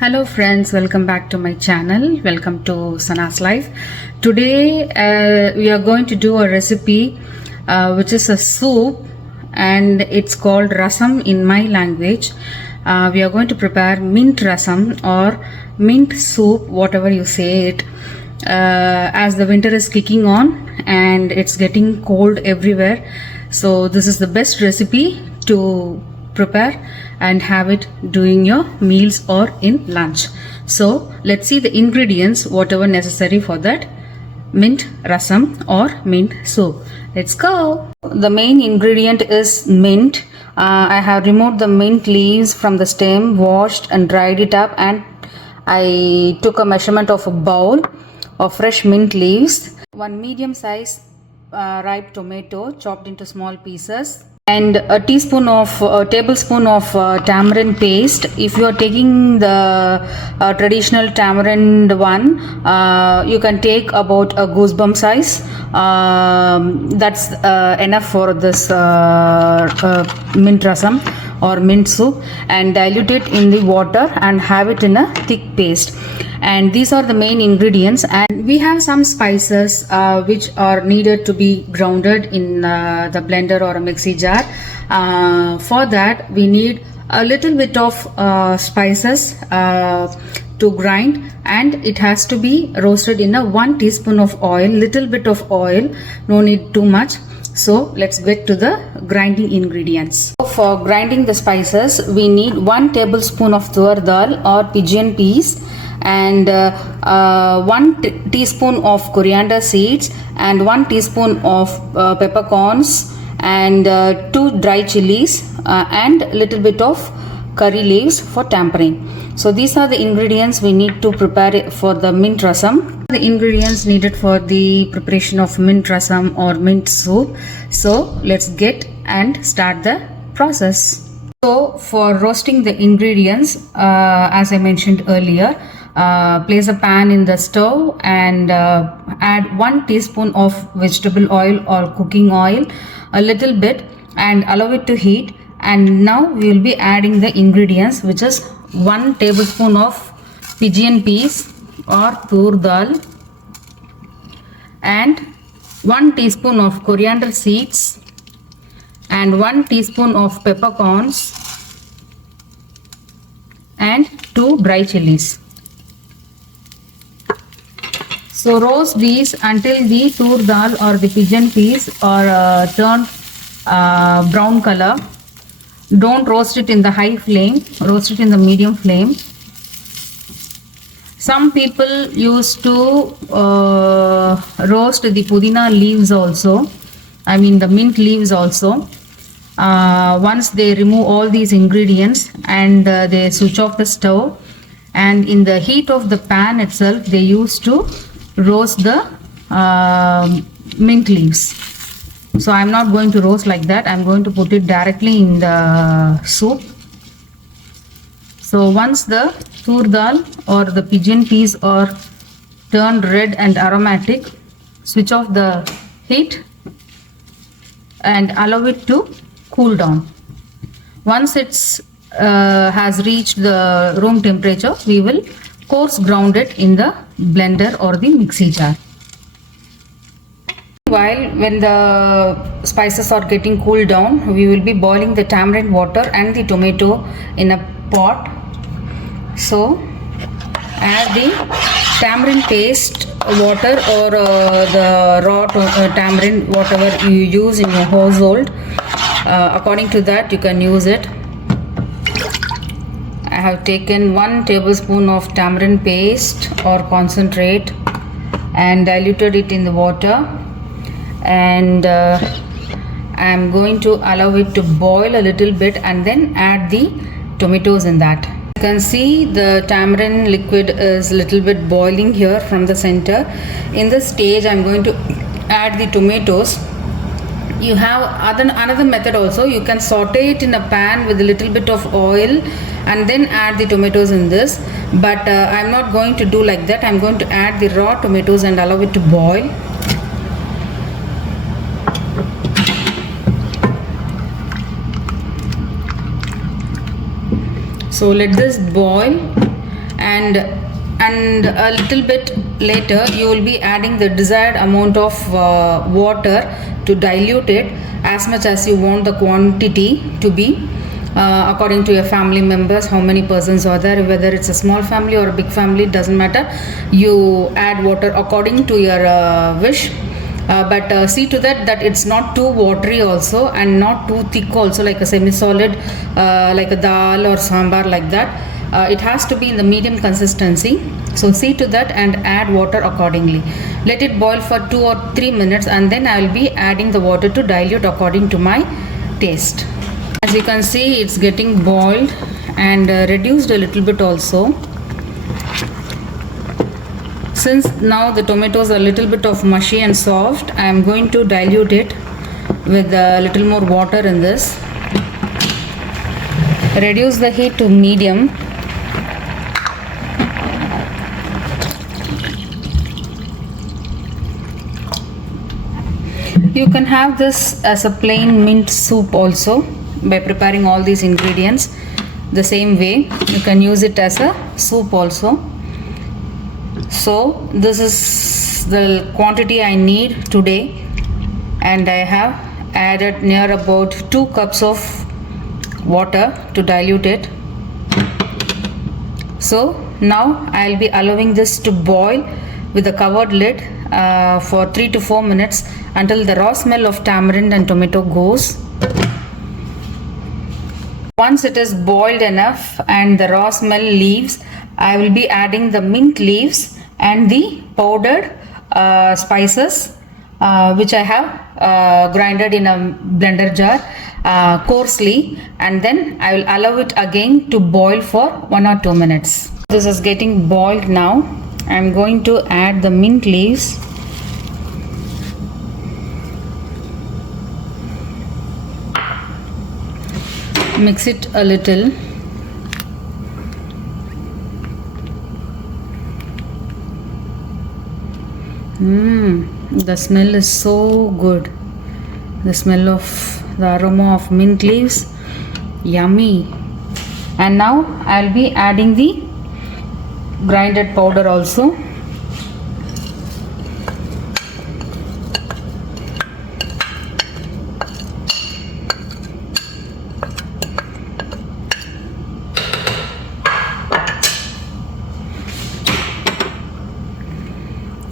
Hello friends, welcome back to my channel. Welcome to Sana's Life. Today we are going to do a recipe which is a soup, and it's called Rasam in my language. We are going to prepare mint rasam or mint soup, whatever you say it. As the winter is kicking on and it's getting cold everywhere, so this is the best recipe to prepare and have it during your meals or in lunch. So let's see the ingredients, whatever necessary for that mint rasam or mint soup. Let's go. The main ingredient is mint. I have removed the mint leaves from the stem, washed and dried it up, and I took a measurement of a bowl of fresh mint leaves, one medium size ripe tomato chopped into small pieces, and a tablespoon of tamarind paste. If you are taking the traditional tamarind one, you can take about a goosebump size. That's enough for this mint rasam or mint soup, and dilute it in the water and have it in a thick paste. And these are the main ingredients, and we have some spices which are needed to be grounded in the blender or a mixie jar. For that we need a little bit of spices to grind, and it has to be roasted in a 1 teaspoon of oil, little bit of oil, no need too much. So let's get to the grinding ingredients. For grinding the spices, we need 1 tablespoon of tur dal or pigeon peas, and 1 teaspoon of coriander seeds, and 1 teaspoon of peppercorns, and 2 dry chilies, and little bit of curry leaves for tempering. So these are the ingredients we need to prepare it for the mint rasam. The ingredients needed for the preparation of mint rasam or mint soup. So let's get and start the process. So for roasting the ingredients, as I mentioned earlier, place a pan in the stove and add 1 teaspoon of vegetable oil or cooking oil, a little bit, and allow it to heat. And now we will be adding the ingredients, which is 1 tablespoon of pigeon peas or tur dal, and 1 teaspoon of coriander seeds, and 1 teaspoon of peppercorns, and 2 dry chilies. So roast these until the tur dal or the pigeon peas are turned brown color. Don't roast it in the high flame, roast it in the medium flame. Some people used to roast the pudina leaves also, I mean the mint leaves also. Once they remove all these ingredients and they switch off the stove, and in the heat of the pan itself they used to roast the mint leaves. So I am not going to roast like that. I am going to put it directly in the soup. So once the tur dal or the pigeon peas are turned red and aromatic, switch off the heat and allow it to cool down. Once it's has reached the room temperature, we will coarse ground it in the blender or the mixie jar. While when the spices are getting cooled down, we will be boiling the tamarind water and the tomato in a pot. So add the tamarind paste water or the raw tamarind, whatever you use in your household. According to that you can use it. I have taken 1 tablespoon of tamarind paste or concentrate and diluted it in the water, and I am going to allow it to boil a little bit and then add the tomatoes in that. You can see the tamarind liquid is little bit boiling here from the center. In this stage I am going to add the tomatoes. You have another method also. You can saute it in a pan with a little bit of oil and then add the tomatoes in this, but I am not going to do like that. I am going to add the raw tomatoes and allow it to boil. So let this boil and a little bit later you will be adding the desired amount of water to dilute it as much as you want the quantity to be, according to your family members, how many persons are there, whether it's a small family or a big family, it doesn't matter. You add water according to your wish. But see to that it's not too watery also and not too thick also, like a semi-solid, like a dal or sambar, like that. It has to be in the medium consistency. So see to that and add water accordingly. Let it boil for 2 or 3 minutes and then I will be adding the water to dilute according to my taste. As you can see, it's getting boiled and reduced a little bit also. Since now the tomatoes are a little bit of mushy and soft, I am going to dilute it with a little more water in this. Reduce the heat to medium. You can have this as a plain mint soup also by preparing all these ingredients the same way. You can use it as a soup also. So this is the quantity I need today, and I have added near about 2 cups of water to dilute it. So now I will be allowing this to boil with a covered lid for 3 to 4 minutes until the raw smell of tamarind and tomato goes. Once it is boiled enough and the raw smell leaves, I will be adding the mint leaves and the powdered spices which I have grinded in a blender jar coarsely, and then I will allow it again to boil for 1 or 2 minutes. This is getting boiled now. I am going to add the mint leaves. Mix it a little. The smell is so good. The smell of the aroma of mint leaves, yummy. And now I'll be adding the grinded powder also.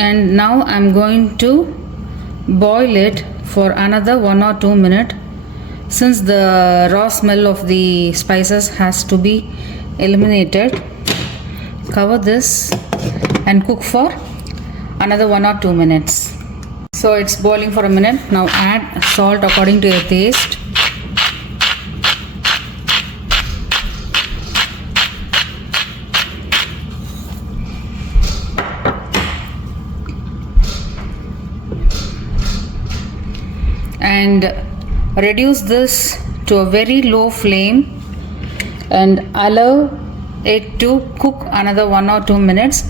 And now I'm going to boil it for another 1 or 2 minutes. Since the raw smell of the spices has to be eliminated, cover this and cook for another 1 or 2 minutes. So it's boiling for a minute. Now add salt according to your taste. And reduce this to a very low flame and allow it to cook another 1 or 2 minutes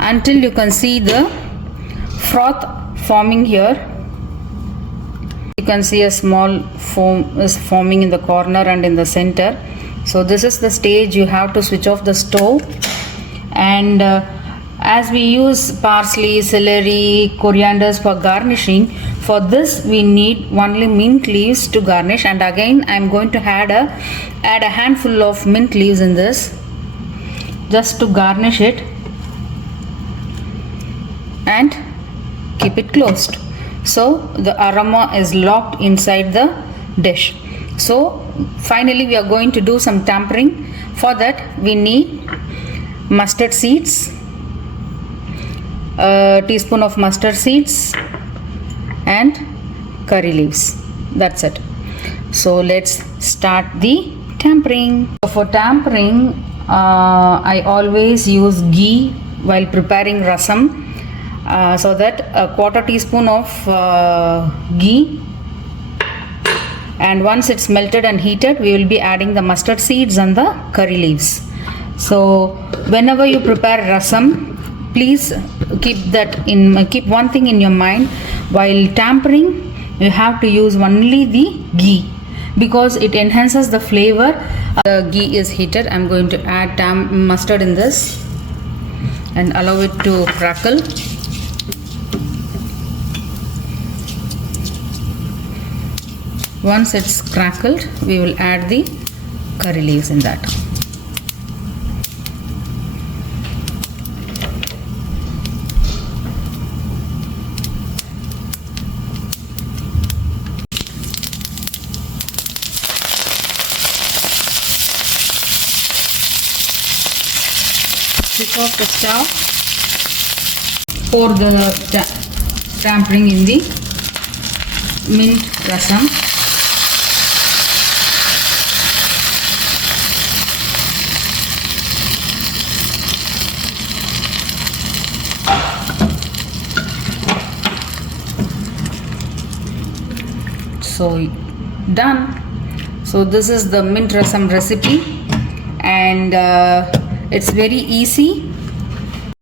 until you can see the froth forming here. You can see a small foam is forming in the corner and in the center. So this is the stage you have to switch off the stove. And as we use parsley, celery, corianders for garnishing, for this we need only mint leaves to garnish. And again I am going to add a handful of mint leaves in this just to garnish it, and keep it closed. So the aroma is locked inside the dish. So finally we are going to do some tempering. For that we need mustard seeds, a teaspoon of mustard seeds and curry leaves. That's it. So let's start the tempering. For tempering I always use ghee while preparing rasam, so that a 1/4 teaspoon of ghee, and once it's melted and heated we will be adding the mustard seeds and the curry leaves. So whenever you prepare rasam, please keep one thing in your mind: while tempering you have to use only the ghee, because it enhances the flavor. The ghee is heated. I'm going to add mustard in this. and allow it to crackle. Once it's crackled, we will add the curry leaves in that. Switch off the stove. Pour the tampering in the mint rasam. So done. So this is the mint rasam recipe, and it's very easy.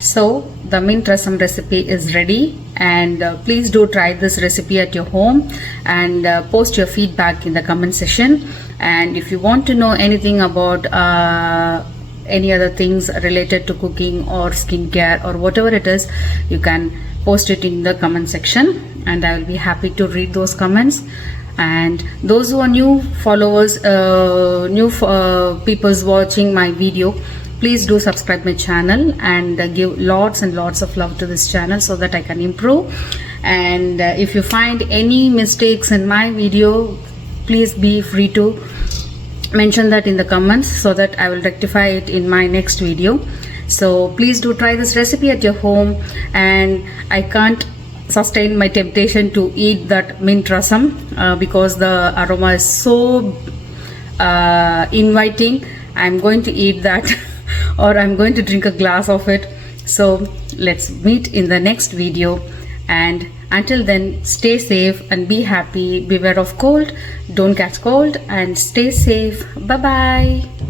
So the mint rasam recipe is ready, and please do try this recipe at your home, and post your feedback in the comment section. And if you want to know anything about any other things related to cooking or skincare or whatever it is, you can post it in the comment section, and I will be happy to read those comments. And those who are new followers, people's watching my video, please do subscribe my channel and give lots and lots of love to this channel so that I can improve. And if you find any mistakes in my video, please be free to mention that in the comments so that I will rectify it in my next video. So please do try this recipe at your home, and I can't sustain my temptation to eat that mint rasam because the aroma is so inviting. I'm going to eat that or I'm going to drink a glass of it. So let's meet in the next video, and until then, stay safe and be happy. Beware of cold, don't catch cold, and stay safe. Bye bye.